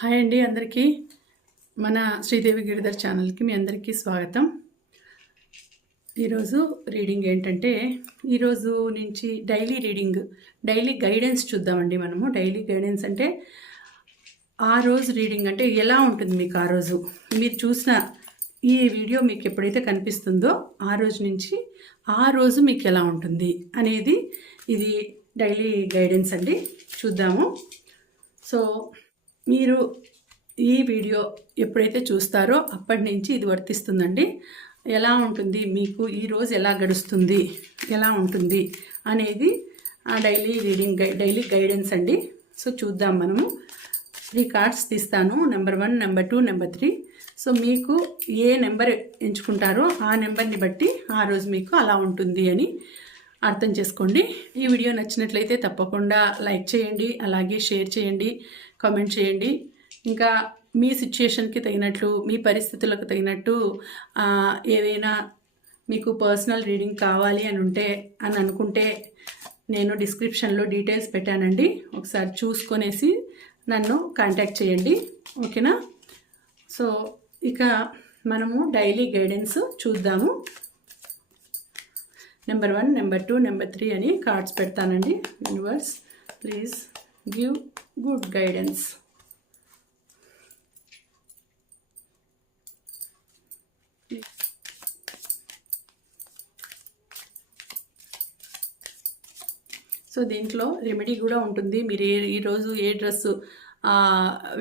Hi అండి అందరికీ. మన శ్రీదేవి గిరిధర్ ఛానల్కి మీ అందరికీ స్వాగతం. ఈరోజు రీడింగ్ ఏంటంటే ఈరోజు నుంచి డైలీ రీడింగ్ డైలీ గైడెన్స్ చూద్దామండి మనము. డైలీ గైడెన్స్ అంటే ఆ రోజు రీడింగ్ అంటే ఎలా ఉంటుంది మీకు ఆ రోజు? మీరు చూసిన ఈ వీడియో మీకు ఎప్పుడైతే కనిపిస్తుందో ఆ రోజు నుంచి ఆ రోజు మీకు ఎలా ఉంటుంది అనేది ఇది డైలీ గైడెన్స్ అండి. చూద్దాము. సో మీరు ఈ వీడియో ఎప్పుడైతే చూస్తారో అప్పటి నుంచి ఇది వర్తిస్తుందండి. ఎలా ఉంటుంది? మీకు ఈ రోజు ఎలా గడుస్తుంది? ఎలా ఉంటుంది? అనేది ఆ డైలీ రీడింగ్ డైలీ గైడెన్స్ అండి. సో చూద్దాం మనము. త్రీ కార్డ్స్ తీస్తాను. Number one number two number three. So మీకు ఏ నెంబర్ ఎంచుకుంటారో ఆ నెంబర్ని బట్టి ఆ రోజు మీకు అలా ఉంటుంది అని అర్థం చేసుకోండి. ఈ వీడియో నచ్చినట్లయితే తప్పకుండా లైక్ చేయండి. అలాగే షేర్ చేయండి. కామెంట్ చేయండి. ఇంకా మీ సిచ్యుయేషన్కి తగినట్లు మీ పరిస్థితులకు తగినట్టు ఏవైనా మీకు పర్సనల్ రీడింగ్ కావాలి అని ఉంటే అని అనుకుంటే నేను డిస్క్రిప్షన్లో డీటెయిల్స్ పెట్టానండి. ఒకసారి చూసుకొనేసి నన్ను కాంటాక్ట్ చేయండి. ఓకేనా? సో ఇక మనము డైలీ గైడెన్స్ చూద్దాము. Number one number two number three అని కార్డ్స్ పెడతానండి. Universe please. Give good guidance so దీంట్లో రెమెడీ కూడా ఉంటుంది. మీరు ఏ ఈరోజు ఏ డ్రెస్సు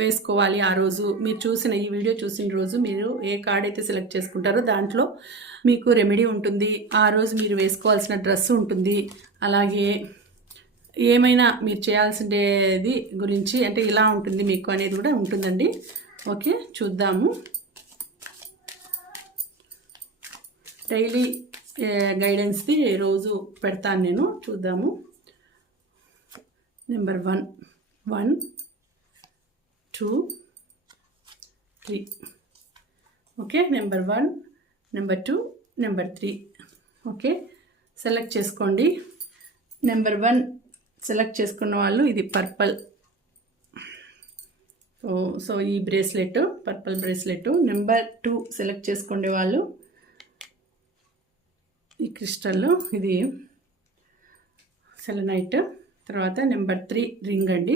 వేసుకోవాలి ఆ రోజు. మీరు చూసిన ఈ వీడియో చూసిన రోజు మీరు ఏ కార్డ్ అయితే సెలెక్ట్ చేసుకుంటారో దాంట్లో మీకు రెమెడీ ఉంటుంది. ఆ రోజు మీరు వేసుకోవాల్సిన డ్రెస్ ఉంటుంది. అలాగే ఏమైనా మీరు చేయాల్సిందేది గురించి అంటే ఇలా ఉంటుంది మీకు అనేది కూడా ఉంటుందండి. ఓకే చూద్దాము. డైలీ గైడెన్స్ది రోజు పెడతాను నేను. చూద్దాము. Number one. One two three. Okay number one number two number three. Okay select చేసుకోండి. నెంబర్ వన్ సెలెక్ట్ చేసుకున్న వాళ్ళు ఇది పర్పల్ సో సో ఈ bracelet purple bracelet number two select చేసుకునే వాళ్ళు ఈ క్రిస్టల్ ఇది సెలనైట్ తర్వాత నెంబర్ త్రీ రింగ్ అండి.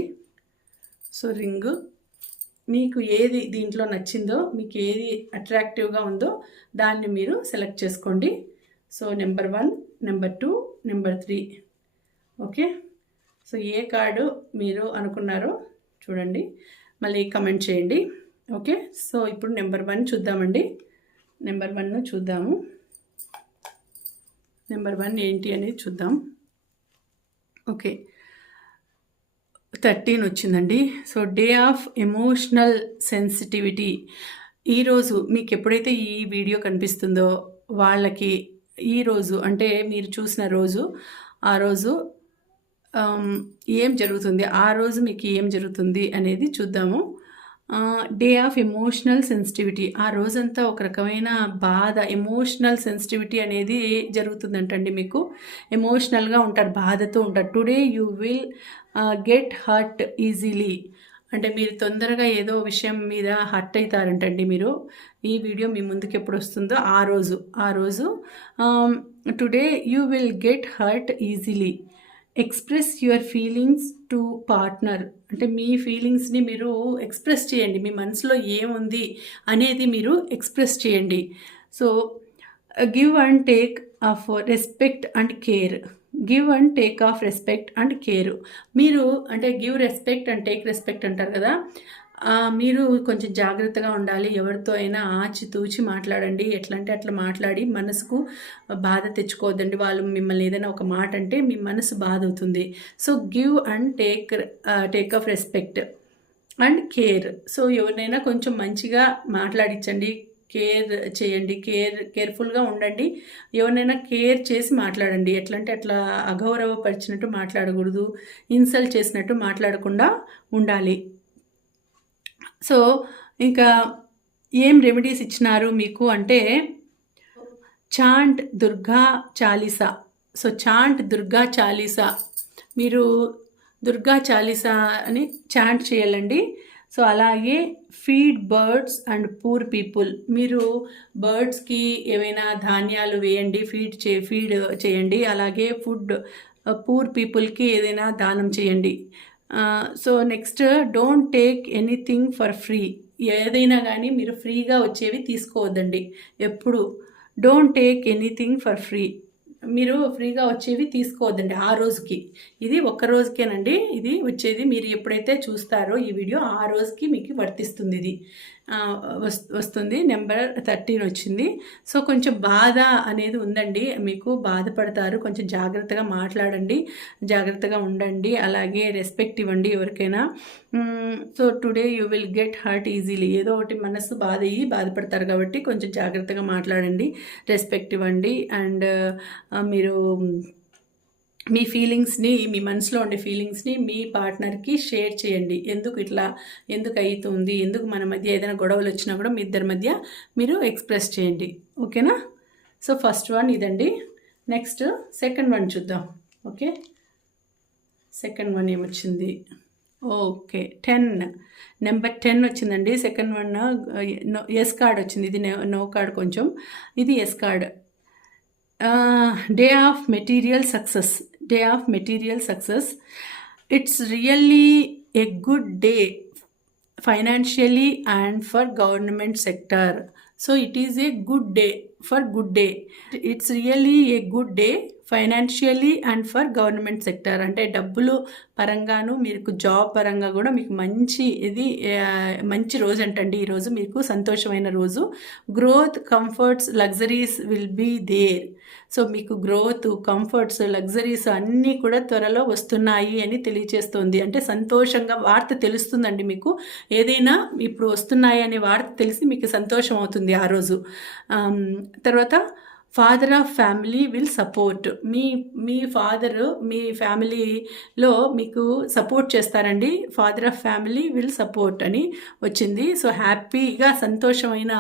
సో రింగ్ మీకు ఏది దీంట్లో నచ్చిందో మీకు ఏది అట్రాక్టివ్గా ఉందో దాన్ని మీరు సెలెక్ట్ చేసుకోండి. So number one number two number three okay so ఏ కార్డు మీరు అనుకున్నారో చూడండి. మళ్ళీ కమెంట్ చేయండి. ఓకే? సో ఇప్పుడు నెంబర్ వన్ చూద్దామండి. నెంబర్ వన్ చూద్దాము. నెంబర్ వన్ ఏంటి అనేది చూద్దాం. ఓకే. థర్టీన్ వచ్చిందండి. So day of emotional sensitivity. ఈరోజు మీకు ఎప్పుడైతే ఈ వీడియో కనిపిస్తుందో వాళ్ళకి ఈరోజు అంటే మీరు చూసిన రోజు ఆ రోజు ఏం జరుగుతుంది? ఆ రోజు మీకు ఏం జరుగుతుంది అనేది చూద్దాము. Day of emotional sensitivity. ఆ రోజంతా ఒక రకమైన బాధ ఎమోషనల్ సెన్సిటివిటీ అనేది జరుగుతుందంటండి మీకు. ఎమోషనల్గా ఉంటారు బాధతో ఉంటారు. Today you will get hurt easily. అంటే మీరు తొందరగా ఏదో విషయం మీద హర్ట్ అవుతారంటండి మీరు. ఈ వీడియో మీ ముందుకు ఎప్పుడు వస్తుందో ఆ రోజు. ఆ రోజు today you will get hurt easily. Express your feelings to partner అంటే మీ ఫీలింగ్స్ని మీరు ఎక్స్ప్రెస్ చేయండి. మీ మనసులో ఏముంది అనేది మీరు ఎక్స్ప్రెస్ చేయండి. So give and take of respect and care give and take of respect and care మీరు అంటే give respect and take respect అంటారు కదా? మీరు కొంచెం జాగ్రత్తగా ఉండాలి. ఎవరితో అయినా ఆచితూచి మాట్లాడండి. ఎట్లా అంటే అట్లా మాట్లాడి మనసుకు బాధ తెచ్చుకోవద్దండి. వాళ్ళు మిమ్మల్ని ఏదైనా ఒక మాట అంటే మీ మనసు బాధ అవుతుంది so give and take take of respect and care. So ఎవరినైనా కొంచెం మంచిగా మాట్లాడించండి కేర్ చేయండి. కేర్ కేర్ఫుల్గా ఉండండి. ఎవరినైనా కేర్ చేసి మాట్లాడండి. ఎట్లా అంటే అట్లా అగౌరవపరిచినట్టు మాట్లాడకూడదు. ఇన్సల్ట్ చేసినట్టు మాట్లాడకుండా ఉండాలి. సో ఇంకా ఏం రెమెడీస్ ఇచ్చినారు మీకు? అంటే chant Durga Chalisa. So chant Durga Chalisa. మీరు దుర్గా చాలీసా అని చాంట్ చేయాలండి. సో అలాగే feed birds and poor people మీరు బర్డ్స్కి ఏవైనా ధాన్యాలు వేయండి ఫీడ్ చే ఫీడ్ చేయండి. అలాగే ఫుడ్ పూర్ పీపుల్కి ఏదైనా దానం చేయండి. So next don't take anything for free ఏదైనా కానీ మీరు ఫ్రీగా వచ్చేవి తీసుకోవద్దండి. ఎప్పుడు. Don't take anything for free మీరు ఫ్రీగా వచ్చేవి తీసుకోవద్దండి ఆ రోజుకి. ఇది ఒక్క రోజుకేనండి. ఇది వచ్చేది మీరు ఎప్పుడైతే చూస్తారో ఈ వీడియో ఆ రోజుకి మీకు వర్తిస్తుంది ఇది. వస్తుంది. నెంబర్ థర్టీన్ వచ్చింది. సో కొంచెం బాధ అనేది ఉందండి. మీకు బాధపడతారు. కొంచెం జాగ్రత్తగా మాట్లాడండి. జాగ్రత్తగా ఉండండి. అలాగే రెస్పెక్ట్ ఇవ్వండి ఎవరికైనా. So today you will get hurt easily ఏదో ఒకటి మనసు బాధ అయ్యి బాధపడతారు కాబట్టి కొంచెం జాగ్రత్తగా మాట్లాడండి. రెస్పెక్ట్ ఇవ్వండి. అండ్ మీరు మీ ఫీలింగ్స్ని మీ మనసులో ఉండే ఫీలింగ్స్ని మీ పార్ట్నర్కి షేర్ చేయండి. ఎందుకు ఇట్లా ఎందుకు అవుతుంది ఎందుకు మన మధ్య ఏదైనా గొడవలు వచ్చినా కూడా మీ ఇద్దరి మధ్య మీరు ఎక్స్ప్రెస్ చేయండి. ఓకేనా సో ఫస్ట్ వన్ ఇదండి. నెక్స్ట్ సెకండ్ వన్ చూద్దాం. ఓకే సెకండ్ వన్ ఏమొచ్చింది? ఓకే టెన్ నెంబర్ టెన్ వచ్చిందండి. సెకండ్ వన్ ఎస్ కార్డ్ వచ్చింది. ఇది నో కార్డ్ కొంచెం. ఇది yes card day of material success day of material success. It's really a good day financially and for government sector so it is a good day for good day it's really a good day financially and for government sector అంటే డబ్బులు పరంగాను మీకు job పరంగా కూడా మీకు మంచి ఇది మంచి రోజు అంటండి. ఈరోజు మీకు సంతోషమైన రోజు. Growth comforts luxuries will be there so మీకు గ్రోత్ కంఫర్ట్స్ లగ్జరీస్ అన్నీ కూడా త్వరలో వస్తున్నాయి అని తెలియచేస్తుంది. అంటే సంతోషంగా వార్త తెలుస్తుందండి మీకు. ఏదైనా ఇప్పుడు వస్తున్నాయి అనే వార్త తెలిసి మీకు సంతోషం అవుతుంది ఆ రోజు. తర్వాత father of family will support మీ మీ ఫాదర్ మీ ఫ్యామిలీలో మీకు సపోర్ట్ చేస్తారండి. Father of family will support అని వచ్చింది. సో హ్యాపీగా సంతోషమైన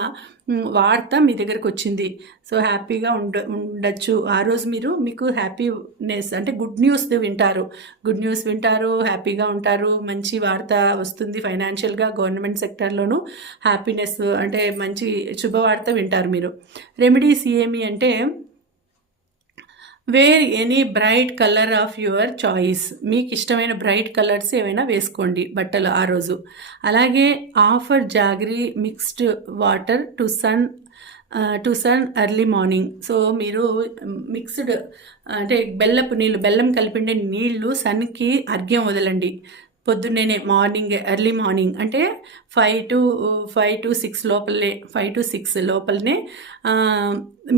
వార్త మీ దగ్గరకు వచ్చింది. సో హ్యాపీగా ఉండ ఉండొచ్చు. ఆ రోజు మీరు మీకు హ్యాపీనెస్ అంటే గుడ్ న్యూస్ వింటారు. గుడ్ న్యూస్ వింటారు హ్యాపీగా ఉంటారు. మంచి వార్త వస్తుంది ఫైనాన్షియల్గా గవర్నమెంట్ సెక్టర్లోనూ. హ్యాపీనెస్ అంటే మంచి శుభవార్త వింటారు మీరు. రెమెడీస్ ఏమి అంటే wear any bright colour of your choice. మీకు ఇష్టమైన బ్రైట్ కలర్స్ ఏమైనా వేసుకోండి బట్టలు ఆ రోజు. అలాగే offer jaggery mixed water to sun to sun early morning. So మీరు మిక్స్డ్ అంటే బెల్లపు నీళ్ళు బెల్లం కలిపిండే నీళ్ళు సన్కి అర్ఘ్యం వదలండి. పొద్దున్నేనే మార్నింగ్ ఎర్లీ మార్నింగ్. అంటే five to five to six లోపలనే ఫైవ్ టు సిక్స్ లోపలనే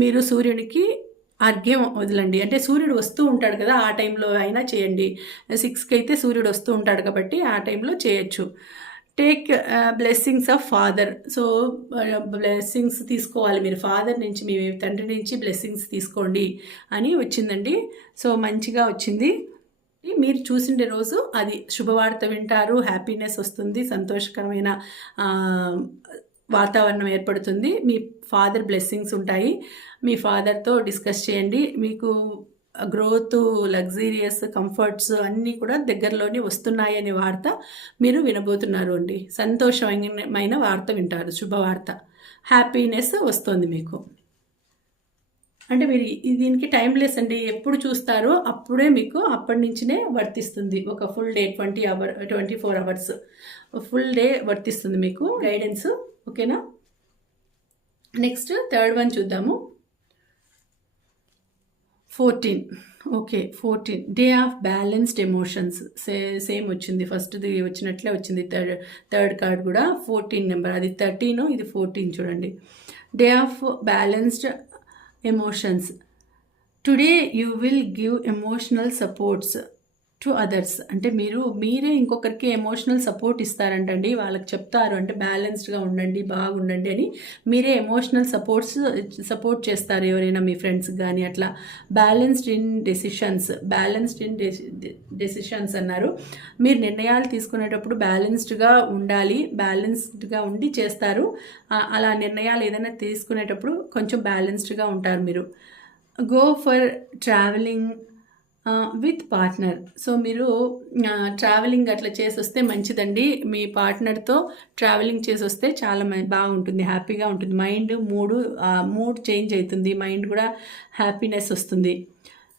మీరు సూర్యునికి అర్ఘ్యం వదలండి. అంటే సూర్యుడు వస్తూ ఉంటాడు కదా ఆ టైంలో అయినా చేయండి. సిక్స్కి అయితే సూర్యుడు వస్తూ ఉంటాడు కాబట్టి ఆ టైంలో చేయొచ్చు. Take blessings of father. So blessings తీసుకోవాలి మీరు. ఫాదర్ నుంచి మీ తండ్రి నుంచి బ్లెస్సింగ్స్ తీసుకోండి అని వచ్చిందండి. సో మంచిగా వచ్చింది. మీరు చూసిండే రోజు అది శుభవార్త వింటారు హ్యాపీనెస్ వస్తుంది సంతోషకరమైన వాతావరణం ఏర్పడుతుంది. మీ ఫాదర్ బ్లెస్సింగ్స్ ఉంటాయి. మీ ఫాదర్తో డిస్కస్ చేయండి. మీకు గ్రోత్ లగ్జీరియస్ కంఫర్ట్స్ అన్నీ కూడా దగ్గరలోనే వస్తున్నాయి అనే వార్త మీరు వినబోతున్నారు అండి. సంతోషమైన వార్త వింటారు. శుభవార్త. హ్యాపీనెస్ వస్తుంది మీకు. అంటే మీరు దీనికి టైం లెస్ అండి. ఎప్పుడు చూస్తారో అప్పుడే మీకు అప్పటి నుంచినే వర్తిస్తుంది. ఒక full day twenty hour twenty four hours full day వర్తిస్తుంది మీకు గైడెన్స్ ఓకేనా? నెక్స్ట్ థర్డ్ వన్ చూద్దాము. Fourteen okay fourteen day of balanced emotions say same వచ్చింది. ఫస్ట్ది వచ్చినట్లే వచ్చింది. థర్డ్ థర్డ్ కార్డ్ కూడా ఫోర్టీన్ నెంబర్ అది థర్టీన్ ఇది ఫోర్టీన్ చూడండి. Day of balanced emotions today you will give emotional supports to others అంటే మీరు మీరే ఇంకొకరికి ఎమోషనల్ సపోర్ట్ ఇస్తారంటండి. వాళ్ళకి చెప్తారు అంటే బ్యాలెన్స్డ్గా ఉండండి బాగుండండి అని. మీరే ఎమోషనల్ సపోర్ట్స్ సపోర్ట్ చేస్తారు ఎవరైనా మీ ఫ్రెండ్స్ కానీ అట్లా. Balanced in decisions balanced in decisions అన్నారు. మీరు నిర్ణయాలు తీసుకునేటప్పుడు బ్యాలెన్స్డ్గా ఉండాలి బ్యాలెన్స్డ్గా ఉండి చేస్తారు. అలా నిర్ణయాలు ఏదైనా తీసుకునేటప్పుడు కొంచెం బ్యాలెన్స్డ్గా ఉంటారు మీరు. Go for travelling with partner so మీరు ట్రావెలింగ్ అట్లా చేసి వస్తే మంచిదండి. మీ పార్ట్నర్తో ట్రావెలింగ్ చేసి వస్తే చాలా మ- బాగుంటుంది. హ్యాపీగా ఉంటుంది. మైండ్ మూడు మూడ్ చేంజ్ అవుతుంది మైండ్ కూడా హ్యాపీనెస్ వస్తుంది.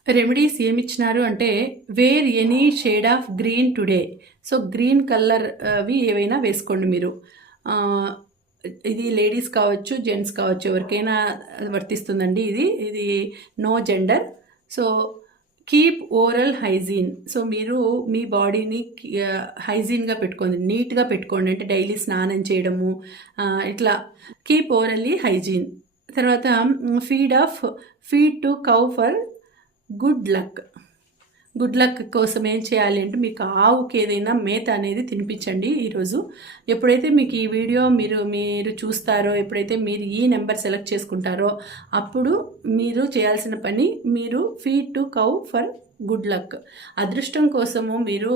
రెమెడీస్ ఏమి ఇచ్చినారు అంటే wear any shade of green today so green colour అవి ఏవైనా వేసుకోండి మీరు. ఇది లేడీస్ కావచ్చు జెంట్స్ కావచ్చు ఎవరికైనా వర్తిస్తుందండి ఇది. ఇది no gender so keep oral hygiene so మీరు మీ బాడీని హైజీన్గా uh, పెట్టుకోండి. నీట్గా పెట్టుకోండి. అంటే డైలీ స్నానం చేయడము uh, ఇట్లా. కీప్ ఓరల్లీ హైజీన్ తర్వాత feed of feed to cow for good luck good luck కోసం ఏం చేయాలి అంటే మీకు ఆవుకి ఏదైనా మేత అనేది తినిపించండి ఈరోజు. ఎప్పుడైతే మీకు ఈ వీడియో మీరు మీరు చూస్తారో ఎప్పుడైతే మీరు ఈ నెంబర్ సెలెక్ట్ చేసుకుంటారో అప్పుడు మీరు చేయాల్సిన పని మీరు feed to cow for good luck అదృష్టం కోసము మీరు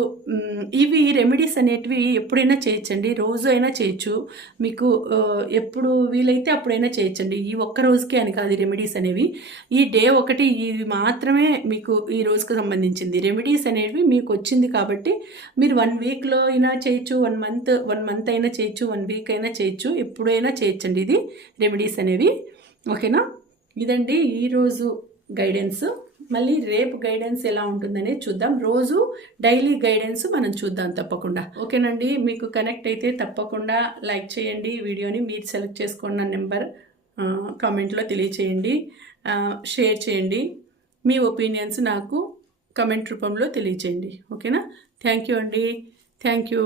ఇవి రెమెడీస్ అనేటివి ఎప్పుడైనా చేయొచ్చండి. రోజు అయినా చేయొచ్చు. మీకు ఎప్పుడు వీలైతే అప్పుడైనా చేయొచ్చండి. ఈ ఒక్క రోజుకే అని కాదు రెమెడీస్ అనేవి. ఈ డే ఒకటి ఇవి మాత్రమే మీకు ఈ రోజుకు సంబంధించింది. రెమెడీస్ అనేవి మీకు వచ్చింది కాబట్టి మీరు వన్ వీక్లో అయినా చేయొచ్చు వన్ మంత్ వన్ మంత్ అయినా చేయొచ్చు వన్ వీక్ అయినా చేయొచ్చు. ఎప్పుడైనా చేయొచ్చండి ఇది రెమెడీస్ అనేవి. ఓకేనా ఇదండి ఈరోజు గైడెన్స్ మళ్ళీ రేపు గైడెన్స్ ఎలా ఉంటుందనే చూద్దాం. రోజు డైలీ గైడెన్స్ మనం చూద్దాం తప్పకుండా. ఓకేనండి? మీకు కనెక్ట్ అయితే తప్పకుండా లైక్ చేయండి. వీడియోని మీరు సెలెక్ట్ చేసుకున్న నెంబర్ కామెంట్లో తెలియచేయండి. షేర్ చేయండి. మీ ఒపీనియన్స్ నాకు కమెంట్ రూపంలో తెలియచేయండి. ఓకేనా? థ్యాంక్ యూ అండి. Thank you